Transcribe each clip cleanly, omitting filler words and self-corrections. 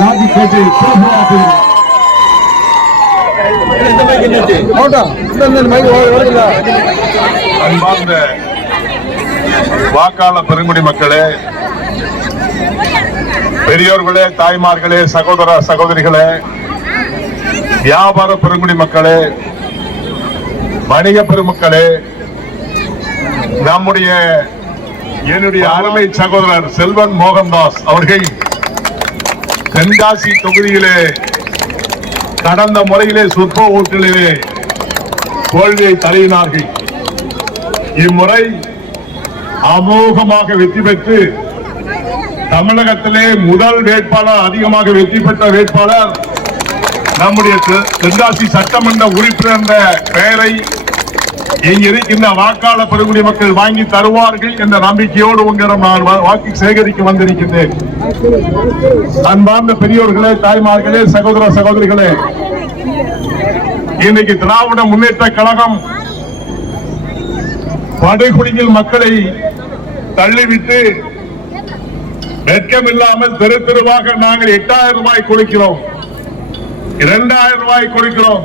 ராஜிப்பேட்டை அன்பார்ந்த வாக்காளர் பெருங்குடி மக்களே, பெரியோர்களே, தாய்மார்களே, சகோதர சகோதரிகளே, வியாபார பெருங்குடி மக்களே, வணிக பெருமக்களே, என்னுடைய அருமை சகோதரர் செல்வன் மோகன்தாஸ் அவர்கள் தென்காசி தொகுதியிலே கடந்த முறையிலே சொற்ப ஓட்டிலே தோல்வியை தழுவினார்கள். இம்முறை அமோகமாக வெற்றி பெற்று தமிழகத்திலே முதல் வேட்பாளர், அதிகமாக வெற்றி பெற்ற வேட்பாளர் நம்முடைய தென்காசி சட்டமன்ற உறுப்பினர் என்ற பெயரை இங்கு இருக்கின்ற வாக்காளர் பெருங்குடி மக்கள் வாங்கி தருவார்கள் என்ற நம்பிக்கையோடு உங்களிடம் நான் வாக்கு சேகரிக்க வந்திருக்கின்றேன். அன்பார்ந்த பெரியோர்களே, தாய்மார்களே, சகோதர சகோதரிகளே, இன்னைக்கு திராவிட முன்னேற்ற கழகம் படுகொலியில் மக்களை தள்ளிவிட்டு வெட்கமில்லாமல் தெரு தெருவாக நாங்கள் 8000 ரூபாய் கொடுக்கிறோம், 2000 ரூபாய் கொடுக்கிறோம்.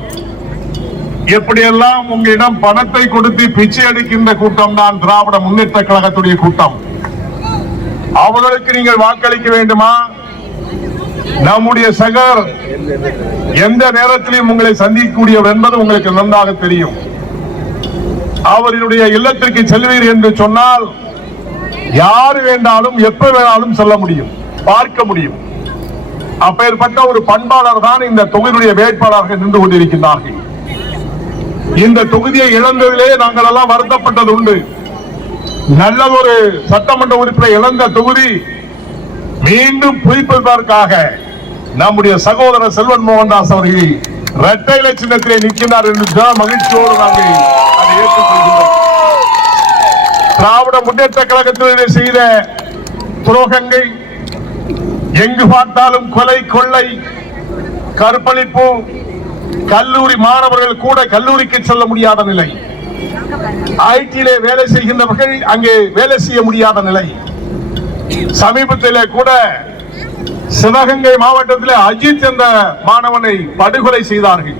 எப்படியெல்லாம் உங்களிடம் பணத்தை கொடுத்து பிச்சை அளிக்கின்ற கூட்டம் தான் திராவிட முன்னேற்ற கழகத்துடைய கூட்டம். அவர்களுக்கு நீங்கள் வாக்களிக்க வேண்டுமா? நம்முடைய சகர் எந்த நேரத்திலும் உங்களை சந்திக்கக்கூடியவர் என்பது உங்களுக்கு நன்றாக தெரியும். அவர்களுடைய இல்லத்திற்கு செல்வீர் என்று சொன்னால் யார் வேண்டாலும் எப்ப வேணாலும் சொல்ல முடியும், பார்க்க முடியும். அப்பேற்பட்ட ஒரு பண்பாளர் தான் இந்த தொகுதியுடைய வேட்பாளராக நின்று கொண்டிருக்கின்றார்கள். இந்த தொகுதியை இழந்ததிலே நாங்கள் எல்லாம் வருத்தப்பட்டது உண்டு. நல்ல ஒரு சட்டமன்ற உறுப்பினர் இழந்த தொகுதி மீண்டும் புதுப்பிப்பதற்காக நம்முடைய சகோதரர் செல்வன் மோகன்தாஸ் அவர்கள் இரட்டை இலை சின்னத்திலே நிற்கிறார் என்று மகிழ்ச்சியோடு நாங்கள் அதை ஏற்றுக்கொள்கிறோம். திராவிட முன்னேற்ற கழகத்திலே செய்த துரோகங்கள், எங்கு பார்த்தாலும் கொலை, கொள்ளை, கற்பழிப்பு, கல்லூரி மாணவர்கள் கூட கல்லூரிக்கு செல்ல முடியாத நிலை, ஐடியிலே வேலை செய்கின்றவர்கள் அங்கே வேலை செய்ய முடியாத நிலை. சமீபத்திலே கூட சிவகங்கை மாவட்டத்திலே அஜித் என்ற மாணவனை படுகொலை செய்தார்கள்.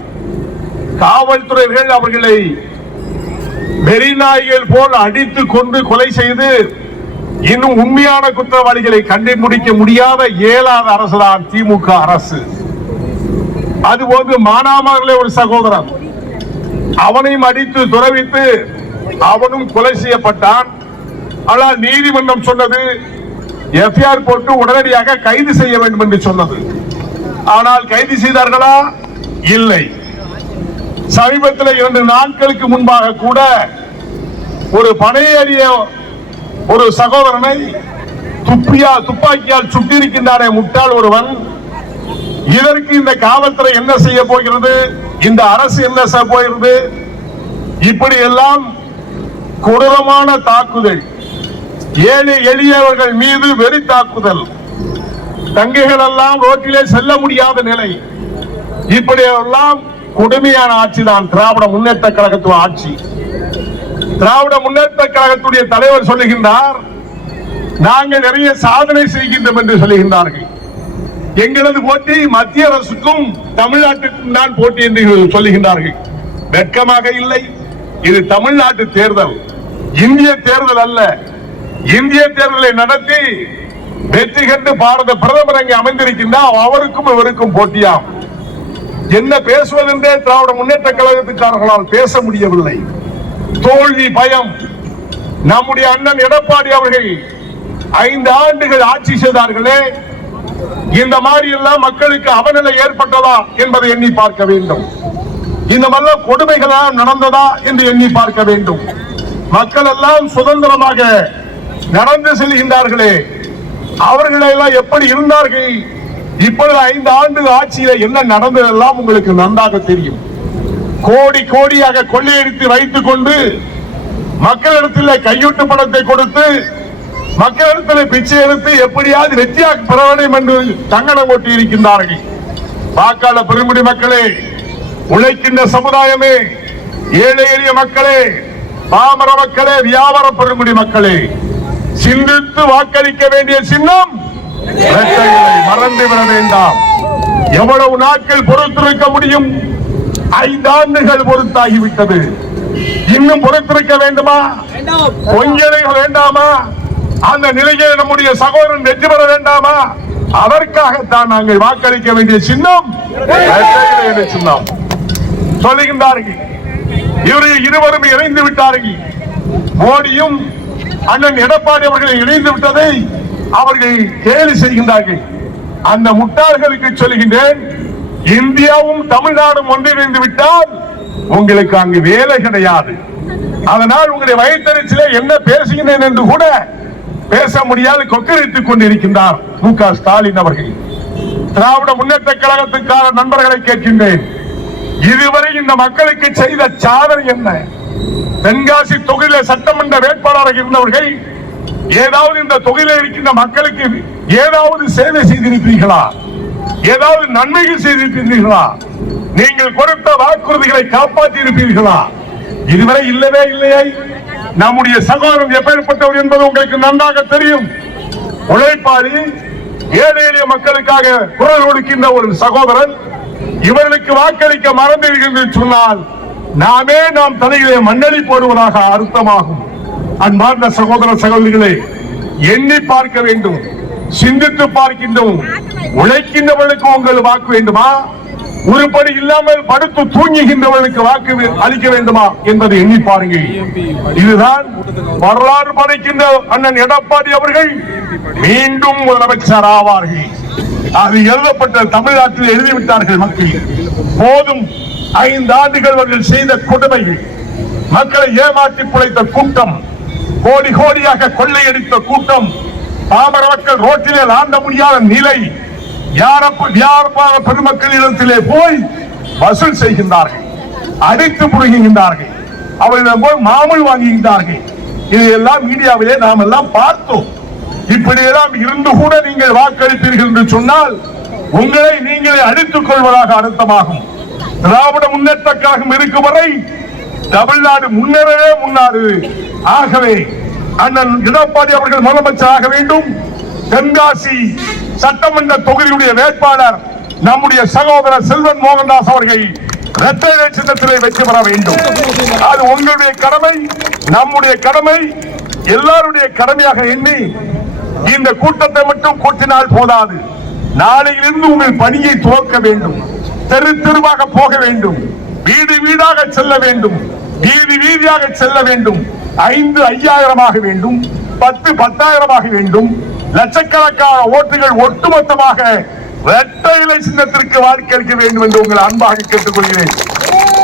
காவல்துறையினர்கள் அவர்களை வெறிநாய்கள் போல் அடித்து கொண்டு கொலை செய்து இன்னும் உண்மையான குற்றவாளிகளை கண்டுபிடிக்க முடியாத இயலாத அரசுதான் திமுக அரசு. அதுபோன்று மானாமரிலே ஒரு சகோதரன், அவனையும் அடித்து துறவித்து அவனும் கொலை செய்யப்பட்டான். ஆனால் நீதிமன்றம் சொன்னது எஃப்ஐஆர் போட்டு உடனடியாக கைது செய்ய வேண்டும் என்று சொன்னது. ஆனால் கைது செய்தார்களா? இல்லை. சமீபத்தில் 2 நாட்களுக்கு முன்பாக கூட ஒரு பணையேறிய ஒரு சகோதரனை துப்பாக்கியால் சுட்டிருக்கின்றானே முட்டாள் ஒருவன். இதற்கு இந்த காவல்துறை என்ன செய்ய போகிறது? இந்த அரசு என்ன செய்ய போகிறது? இப்படி எல்லாம் கொடூரமான தாக்குதல், ஏழை எளியவர்கள் மீது வெறி தாக்குதல், தங்கைகள் எல்லாம் ரோட்டிலே செல்ல முடியாத நிலை, இப்படி எல்லாம் கொடுமையான ஆட்சி தான் திராவிட முன்னேற்ற கழகத்துவ ஆட்சி. திராவிட முன்னேற்ற கழகத்துடைய தலைவர் சொல்லுகின்றார், நாங்கள் நிறைய சாதனை செய்கின்றோம் என்று சொல்லுகின்றார்கள். எங்களது போட்டி மத்திய அரசுக்கும் தமிழ்நாட்டுக்கும் தான் போட்டி என்று சொல்லுகின்றார்கள். வெட்கமாக இல்லை? இது தமிழ்நாட்டு தேர்தல், இந்திய தேர்தல் அல்ல. இந்திய தேர்தலை நடத்தி வெற்றி கண்டு பாரத பிரதமர் அங்கே அமைந்திருக்கின்றார். அவருக்கும் இவருக்கும் போட்டியாம். என்ன பேசுவதென்றே திராவிட முன்னேற்ற கழகத்துக்காரர்களால் பேச முடியவில்லை. தோல்வி பயம். நம்முடைய அண்ணன் எடப்பாடி அவர்கள் 5 ஆண்டுகள் ஆட்சி செய்தார்களே, இந்த மாதிரி எல்லாம் மக்களுக்கு அவநிலை ஏற்பட்டதா என்பதை எண்ணி பார்க்க வேண்டும். இந்த மாதிரி கொடுமைகளா நடந்ததா என்று எண்ணி பார்க்க வேண்டும். மக்கள் எல்லாம் சுதந்திரமாக நடந்து செல்கின்றார்களே, அவர்களெல்லாம் எப்படி இருந்தார்கள்? இப்பொழுது 5 ஆண்டு ஆட்சியில என்ன நடந்ததெல்லாம் உங்களுக்கு நன்றாக தெரியும். கோடி கோடியாக கொள்ளையடித்து வைத்துக் கொண்டு மக்களிடத்தில் கையூட்டு பணத்தை கொடுத்து மக்களிடத்தில் பிச்சை எடுத்து எப்படியாவது வெற்றியாக பெற வேண்டும் என்று தங்கடம் கொட்டி இருக்கின்றார்கள். வாக்காளர் பெருங்குடி மக்களே, உழைக்கின்ற சமுதாயமே, ஏழை எளிய மக்களே, பாமர மக்களே, வியாபார பெருங்குடி மக்களே, சிந்தித்து வாக்களிக்க வேண்டிய சின்னம் மறந்துவிட வேண்டாம். எவ்வளவு நாட்கள் பொறுத்திருக்க முடியும்? 5 ஆண்டுகள் பொறுத்தாகிவிட்டது. இன்னும் பொறுத்திருக்க வேண்டுமா? கொஞ்சம் வேண்டாமா? அந்த நிலையில் நம்முடைய சகோதரன் வெற்றி பெற வேண்டாமா? அதற்காகத்தான் நாங்கள் வாக்களிக்க வேண்டிய சின்னம் சின்னம் சொல்லுகின்றார்கள். இருவரும் இணைந்து விட்டார்கள். மோடியும் அண்ணன் எடப்பாடி அவர்களை இணைந்து விட்டதை அவர்கள் கேலி செய்கின்றார்கள். அந்த முட்டாள்களுக்கு சொல்லுகின்றேன், இந்தியாவும் தமிழ்நாடும் ஒன்றிணைந்து விட்டால் உங்களுக்கு அங்கு வேலை கிடையாது. அதனால் உங்களுடைய வயிற்றறிச்சிலே என்ன பேசுகிறேன் என்று கூட பேச முடியாது கொக்கரித்துக் கொண்டிருக்கின்றார் மு.க. ஸ்டாலின் அவர்கள். திராவிட முன்னேற்ற கழகத்துக்கான நண்பர்களை கேட்கின்றேன், இதுவரை இந்த மக்களுக்கு செய்த சாதனை என்ன? தென்காசி தொகுதியில சட்டமன்ற வேட்பாளராக இருந்தவர்கள் ஏதாவது இந்த தொகுதியில் இருக்கின்ற மக்களுக்கு ஏதாவது சேவை செய்திருப்பீர்களா? ஏதாவது நன்மைகள் செய்திருப்பீர்களா? நீங்கள் கொடுத்த வாக்குறுதிகளை காப்பாற்றி இருப்பீர்களா? இதுவரை இல்லவே இல்லையே. நம்முடைய சகோதரன் எப்பேற்பட்டவர் என்பது உங்களுக்கு நன்றாக தெரியும். உழைப்பாளி, ஏழை எளிய மக்களுக்காக குரல் கொடுக்கின்ற ஒரு சகோதரன். இவர்களுக்கு வாக்களிக்க மறந்தீர்கள் என்று சொன்னால் நாம் தலையிலே மண்ணெளி போடுவதாக அர்த்தமாகும். அன்பார்ந்த சகோதர சகோதரிகளே, எண்ணி பார்க்க வேண்டும், சிந்தித்து பார்க்கின்றோம். உழைக்கின்றவர்களுக்கு உங்கள் வாக்கு வேண்டுமா? உருப்படி இல்லாமல் படுத்து தூங்குகின்றவர்களுக்கு வாக்கு அளிக்க வேண்டுமா என்பதை எண்ணி பாருங்கள். இதுதான் வரலாறு படைக்கின்ற அண்ணன் எடப்பாடி அவர்கள் மீண்டும் முதலமைச்சர் ஆவார்கள். அது எழுதப்பட்ட தமிழ்நாட்டில் எழுதிவிட்டார்கள் மக்கள். போதும், 5 ஆண்டுகள் அவர்கள் செய்த கொடுமைகள், மக்களை ஏமாற்றி பிழைத்த கூட்டம், கோடி கோடியாக கொள்ளையடித்த கூட்டம், பாமர மக்கள் ரோட்டிலே ஆண்ட முடியாத நிலை, வியாபார பெருமக்களிடத்திலே போய் வசூல் செய்கின்றார்கள், அடித்து புடுங்குகின்றார்கள், அவர்களிடம் போய் மாமூல் வாங்குகின்றார்கள். இதையெல்லாம் மீடியாவிலே நாம் எல்லாம் பார்த்தோம். இப்படியெல்லாம் இருந்து கூட நீங்கள் வாக்களிப்பீர்கள் என்று சொன்னால் உங்களை நீங்களே அழித்துக் கொள்வதாக அர்த்தமாகும். திராவிட முன்னேற்ற கழகம் இருக்கும் வரை தமிழ்நாடு முன்னேறவே முன்னாடு. ஆகவே அண்ணன் எடப்பாடி அவர்கள் முதலமைச்சர் ஆக வேண்டும். தென்காசி சட்டமன்ற தொகுதியுடைய வேட்பாளர் நம்முடைய சகோதரர் செல்வன் மோகன்தாஸ் அவர்கள் இரட்டை இலை சின்னத்திலே வெற்றி பெற வேண்டும். அது உங்களுடைய கடமை, நம்முடைய கடமை, எல்லாருடைய கடமையாக எண்ணி இந்த கூட்டத்தை மட்டும் கூட்டினால் போதாது. நாளையிலிருந்து உங்கள் பணியை துவக்க வேண்டும். தெரு தெருவாக போக வேண்டும், வீடு வீடாக செல்ல வேண்டும், வீதி வீதியாக செல்ல வேண்டும். 5 5000 வேண்டும், 10 10,000 வேண்டும். லட்சக்கணக்கான ஓட்டுகள் ஒட்டுமொத்தமாக இரட்டை இலை சின்னத்திற்கு வாக்களிக்க வேண்டும் என்று உங்கள் அன்பாக கேட்டுக்கொள்கிறேன்.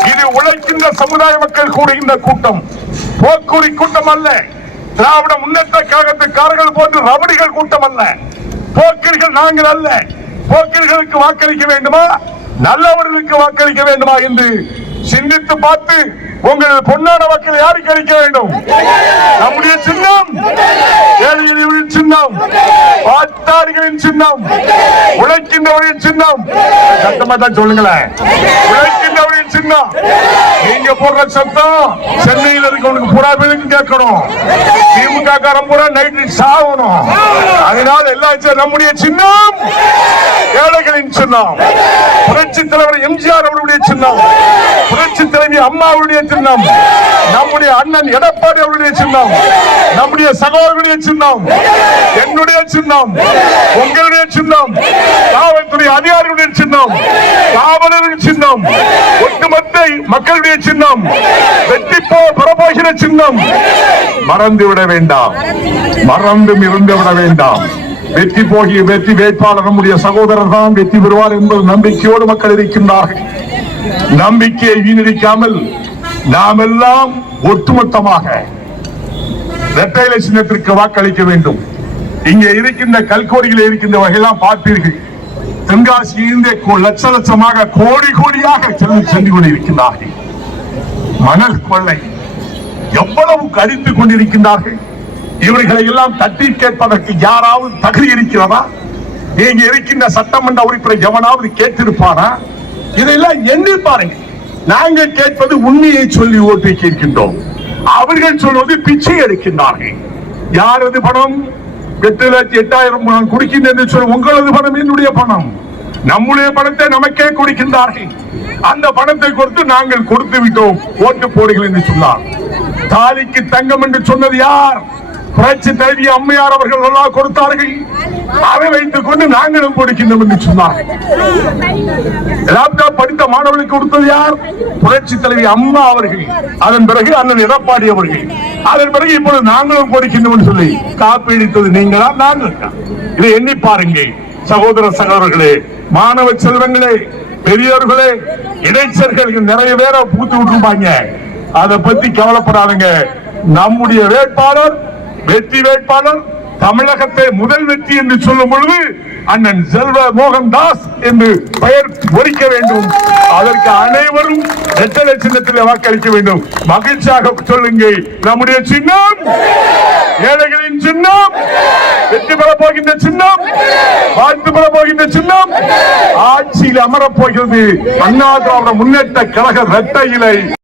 இது உழைக்கின்ற சமுதாய மக்கள் கூடுகின்ற கூட்டம், போக்குரி கூட்டம் அல்ல. திராவிட முன்னேற்ற கழகத்துக்காரர்கள் போன்று ரவடிகள் கூட்டம் அல்ல. போக்கிரிகள் நாங்கள் அல்ல. போக்கிரிகளுக்கு வாக்களிக்க வேண்டுமா, நல்லவர்களுக்கு வாக்களிக்க வேண்டுமா என்று சிந்தித்து பார்த்து உங்கள் பொன்னான வாக்களை யாருக்கு அளிக்க வேண்டும்? நம்முடைய சின்னம் ஏழைகளின் சின்னம், பாட்டாளிகளின் சின்னம், உழைக்கின்றவர்களின் சின்னம். சத்தமா தான் சொல்லுங்களேன், உழைக்கின்றவர்களின் சின்னம். நீங்க போடுற சத்தம் சென்னையில் இருக்கவனுக்கு பூரா பேருக்கு கேட்கணும். திமுக காரன் பூரா நைட்டு சாகணும். அதனால எல்லாம் நம்முடைய சின்னம் ஏழைகளின் சின்னம், புரட்சி தலைவர் எம்ஜிஆர் அவருடைய சின்னம், புரட்சி தலைவி அம்மாவுடைய சின்னம், நம்முடைய அண்ணன் எடப்பாடி அவருடைய சின்னம், நம்முடைய சகோதரனுடைய சின்னம், என்னுடைய சின்னம், உங்களுடைய சின்னம், காவல்துறை அதிகாரிகளுடைய சின்னம், காவலரின் சின்னம், ஒட்டுமொத்த மக்களுடைய சின்னம், வெற்றி பெறப்போகிற சின்னம். மறந்துவிட வேண்டாம், மறந்தும் இருந்துவிட வேண்டாம். வெற்றி வேட்பாளர் நம்முடைய சகோதரர் தான் வெற்றி பெறுவார் என்பது நம்பிக்கையோடு மக்கள் இருக்கின்றார்கள். நம்பிக்கையை வீணடிக்காமல் நாம் எல்லாம் ஒட்டுமொத்தமாக இரட்டை இலை சின்னத்திற்கு வாக்களிக்க வேண்டும். இங்கே இருக்கின்ற கல்கோடியில் இருக்கின்ற வகையெல்லாம் பார்ப்பீர்கள். தென்காசியிலிருந்து லட்ச லட்சமாக கோடி கோடியாக சென்று கொண்டிருக்கின்றார்கள். மணல் கொள்ளை எவ்வளவு கடித்துக் கொண்டிருக்கின்றார்கள். இவர்களை எல்லாம் தட்டி கேட்பதற்கு யாராவது தகுதி இருக்கிறதா? இங்க இருக்கின்ற சட்டமன்ற உறுப்பினர் எவனாவது கேட்டிருப்பானா? இதெல்லாம் எண்ணி பாருங்க. நாங்கள் கேட்பது உண்மையை சொல்லி ஓட்டு கேட்கின்றோம். அவர்கள் சொல்வது பிச்சை எடுக்கின்றார்கள். யாரது பணம்? 8,00,000 நான் குடிக்கின்றேன் என்று சொல்லி உங்களது பணம் என்னுடைய பணம், நம்முடைய பணத்தை நமக்கே குடிக்கின்றார்கள். அந்த பணத்தை கொடுத்து நாங்கள் கொடுத்து விட்டோம், ஓட்டு போடுங்கள் என்று சொன்னார். தாலிக்கு தங்கம் என்று சொன்னது யார்? புரட்சி தலைவி அம்மையார் அவர்கள் எல்லாம் கொடுத்தார்கள். அதை வைத்துக் கொண்டு நாங்களும் கொடுக்கின்றோம் என்று சொன்னார். லேப்டாப் படித்த மாணவர்களுக்கு கொடுத்தது யார்? புரட்சி தலைவி அம்மா அவர்கள். அதன் பிறகு அண்ணன் எடப்பாடி அவர்கள். அதன் பிறகு இப்பொழுது நாங்களும் கொடுக்கின்றோம் என்று சொல்லி காப்பீடித்தது நீங்களா நாங்கள்? இதை எண்ணி பாருங்க சகோதர சகோதரர்களே, மாணவ செல்வங்களே, பெரியோர்களே, இடைச்சர்கள் நிறைய பேரை பூத்து விட்டுருப்பாங்க. அதை பத்தி கவலைப்படாதுங்க. நம்முடைய வேட்பாளர் வெற்றி வேட்பாளர் தமிழகத்தை முதல் வெற்றி என்று சொல்லும் பொழுது அண்ணன் செல்வ மோகன்தாஸ் என்று பெயர் பொறிக்க வேண்டும். அதற்கு அனைவரும் இரட்டை சின்னத்தில் வாக்களிக்க வேண்டும். மகிழ்ச்சியாக சொல்லுங்கள், நம்முடைய சின்னம் ஏழைகளின் சின்னம், வெற்றி பெற போகின்ற சின்னம், வாழ்த்து பெற போகின்ற சின்னம், ஆட்சியில் அமரப் போகிறது அண்ணா திராவிட முன்னேற்ற கழக இரட்டை இலை.